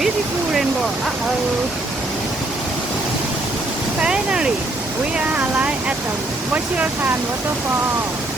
Beautiful rainbow. Uh-oh. Finally, we are arrived at the Wachiratan waterfall.